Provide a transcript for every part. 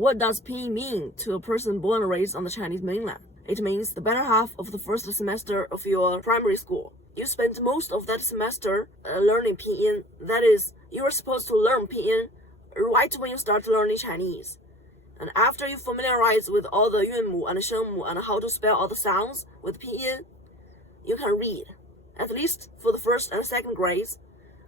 What does Pinyin mean to a person born and raised on the Chinese mainland? It means the better half of the first semester of your primary school. You spent most of that semester learning Pinyin. That is, you are supposed to learn Pinyin right when you start learning Chinese. And after you familiarize with all the 韵母 and 声母 and how to spell all the sounds with Pinyin, you can read. At least for the first and second grades,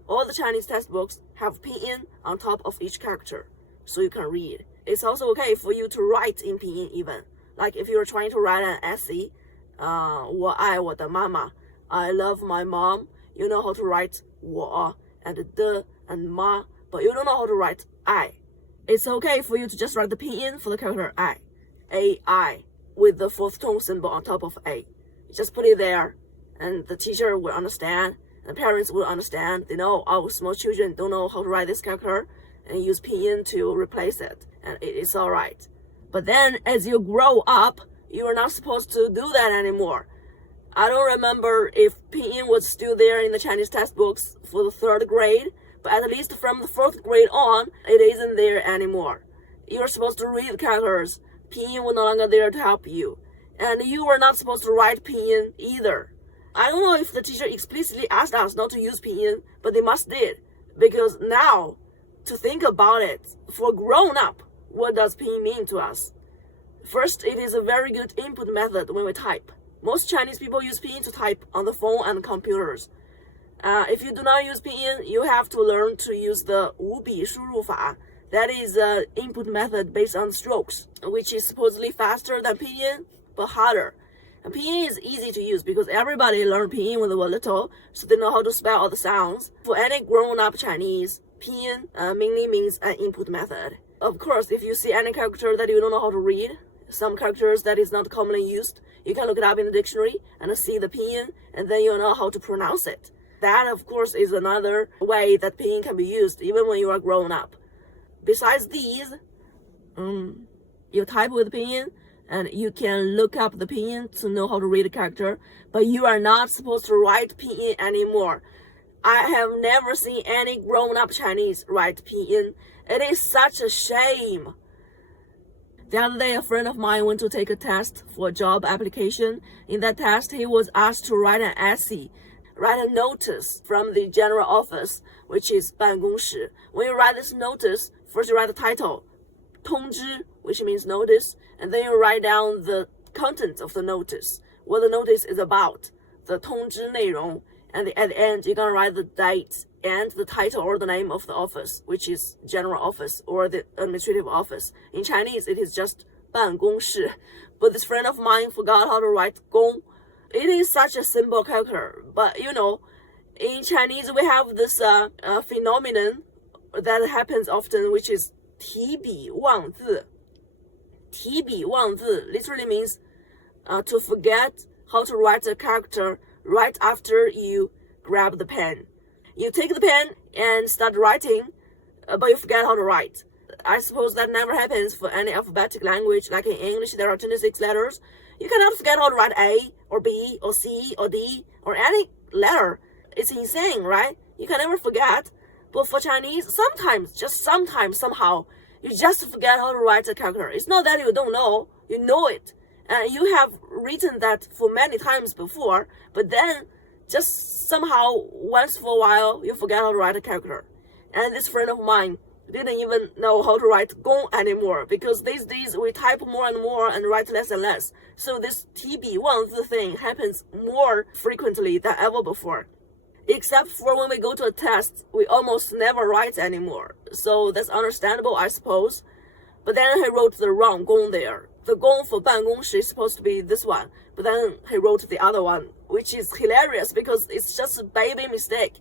all the Chinese textbooks have Pinyin on top of each character, so you can read. It's also okay for you to write in Pinyin even. Like if you're trying to write an essay, 我爱我的妈妈, I love my mom, you know how to write 我 and 的 and 妈, but you don't know how to write I. It's okay for you to just write the Pinyin for the character I, A-I, with the fourth tone symbol on top of A. You just put it there, and the teacher will understand, and parents will understand. They know our small children don't know how to write this character, and use Pinyin to replace it, and it's alright. But then, as you grow up, you are not supposed to do that anymore. I don't remember if Pinyin was still there in the Chinese textbooks for the third grade, but at least from the fourth grade on, it isn't there anymore. You're supposed to read the characters. Pinyin was no longer there to help you. And you were not supposed to write Pinyin either. I don't know if the teacher explicitly asked us not to use Pinyin, but they must did. Because now, to think about it, for grown up, what does Pinyin mean to us? First, it is a very good input method when we type. Most Chinese people use Pinyin to type on the phone and computers. If you do not use Pinyin, you have to learn to use the 五笔输入法. That is an input method based on strokes, which is supposedly faster than Pinyin, but harder. And Pinyin is easy to use because everybody learned Pinyin when they were little, so they know how to spell all the sounds. For any grown-up Chinese, Pinyin mainly means an input method. Of course, if you see any character that you don't know how to read, some characters that is not commonly used, you can look it up in the dictionary and see the Pinyin, and then you'll know how to pronounce it. That, of course, is another way that Pinyin can be used even when you are grown up. Besides these, you type with Pinyin, and you can look up the Pinyin to know how to read a character, but you are not supposed to write Pinyin anymore. I have never seen any grown-up Chinese write Pinyin. It is such a shame. The other day, a friend of mine went to take a test for a job application. In that test, he was asked to write an essay, write a notice from the general office, which is 办公室. When you write this notice, first you write the title, 通知, which means notice, and then you write down the contents of the notice, what the notice is about, the 通知内容, and at the end, you're gonna write the date and the title or the name of the office, which is general office or the administrative office. In Chinese, it is just 办公室. But this friend of mine forgot how to write 公. It is such a simple character, but you know, in Chinese we have this phenomenon that happens often, which is 提笔忘字. 提笔忘字 literally means to forget how to write a character right after you grab the pen. You take the pen and start writing, but you forget how to write. I suppose that never happens for any alphabetic language. Like in English, there are 26 letters. You cannot forget how to write A or B or C or D or any letter. It's insane, right? You can never forget. But for Chinese, sometimes, just sometimes, somehow, you just forget how to write a character. It's not that you don't know, you know it. And you have written that for many times before, but then just somehow, once for a while, you forget how to write a character. And this friend of mine didn't even know how to write 公 anymore, because these days we type more and more and write less and less. So this 提笔忘字 thing happens more frequently than ever before. Except for when we go to a test, we almost never write anymore. So that's understandable, I suppose. But then he wrote the wrong 公 there. The 公 for 办公室 is supposed to be this one, but then he wrote the other one, which is hilarious because it's just a baby mistake.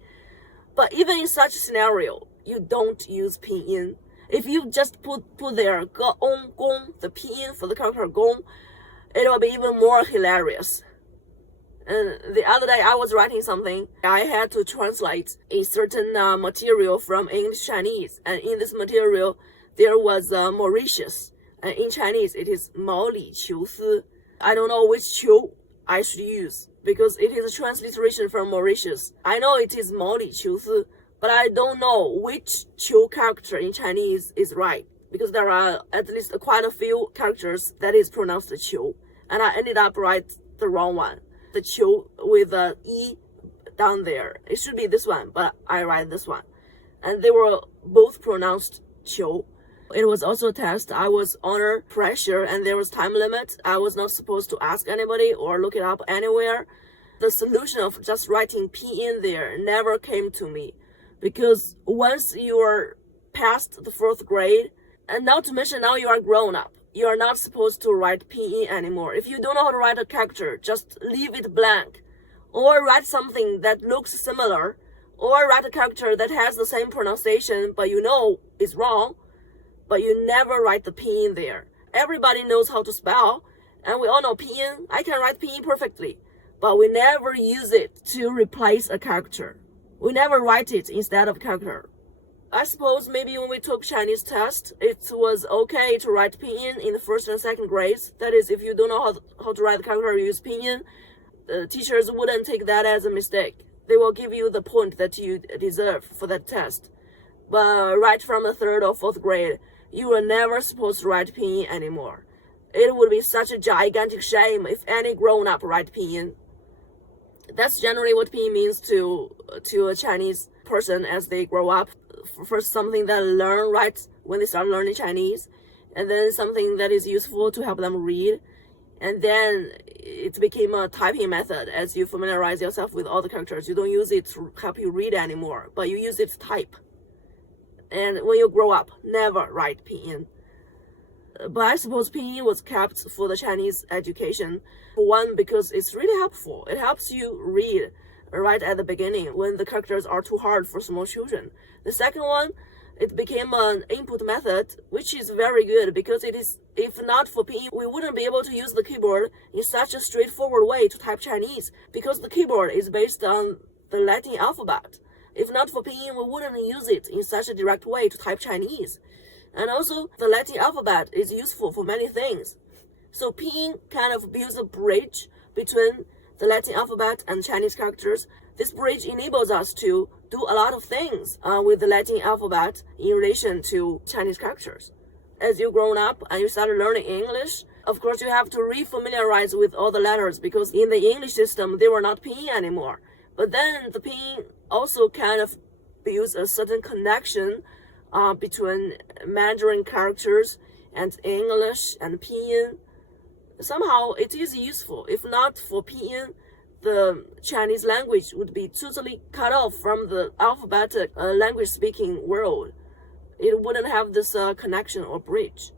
But even in such a scenario, you don't use Pinyin. If you just put there 个 on 公, the Pinyin for the character 公, it will be even more hilarious. And the other day I was writing something. I had to translate a certain material from English Chinese, and in this material there was Mauritius. And in Chinese, it is 毛里求斯. I don't know which 求 I should use because it is a transliteration from Mauritius. I know it is 毛里求斯, but I don't know which 求 character in Chinese is right. because there are at least quite a few characters that is pronounced qiu, and I ended up write the wrong one, the qiu with the e down there. It should be this one, but I write this one, and they were both pronounced qiu. It was also a test. I was under pressure and there was time limit. I was not supposed to ask anybody or look it up anywhere. The solution of just writing Pinyin there never came to me, because once you are past the 4th grade, and not to mention now you are grown up, you are not supposed to write Pinyin anymore. If you don't know how to write a character, just leave it blank, or write something that looks similar, or write a character that has the same pronunciation but you know is wrong, but you never write the Pinyin there. Everybody knows how to spell, and we all know Pinyin. I can write Pinyin perfectly, but we never use it to replace a character. We never write it instead of character. I suppose maybe when we took Chinese test, it was okay to write Pinyin in the 1st and 2nd grades. That is, if you don't know how to write the character, you use Pinyin. The teachers wouldn't take that as a mistake. They will give you the point that you deserve for that test. But right from the 3rd or 4th grade, you are never supposed to write Pinyin anymore. It would be such a gigantic shame if any grown-up write Pinyin. That's generally what Pinyin means to a Chinese person as they grow up. First, something that they learn right when they start learning Chinese, and then something that is useful to help them read, and then it became a typing method as you familiarize yourself with all the characters. You don't use it to help you read anymore, but you use it to type. And when you grow up, never write Pinyin. But I suppose Pinyin was kept for the Chinese education. One, because it's really helpful. It helps you read right at the beginning when the characters are too hard for small children. The second one, it became an input method, which is very good because it is, if not for Pinyin, we wouldn't be able to use the keyboard in such a straightforward way to type Chinese, because the keyboard is based on the Latin alphabet. If not for Pinyin, we wouldn't use it in such a direct way to type Chinese. And also, the Latin alphabet is useful for many things. So Pinyin kind of builds a bridge between the Latin alphabet and Chinese characters. This bridge enables us to do a lot of things with the Latin alphabet in relation to Chinese characters. As you grown up and you started learning English, of course you have to re-familiarize with all the letters, because in the English system, they were not Pinyin anymore. But then the Pinyin also kind of builds a certain connection between Mandarin characters and English and Pinyin. Somehow it is useful. If not for Pinyin, the Chinese language would be totally cut off from the alphabetic language-speaking world. It wouldn't have this connection or bridge.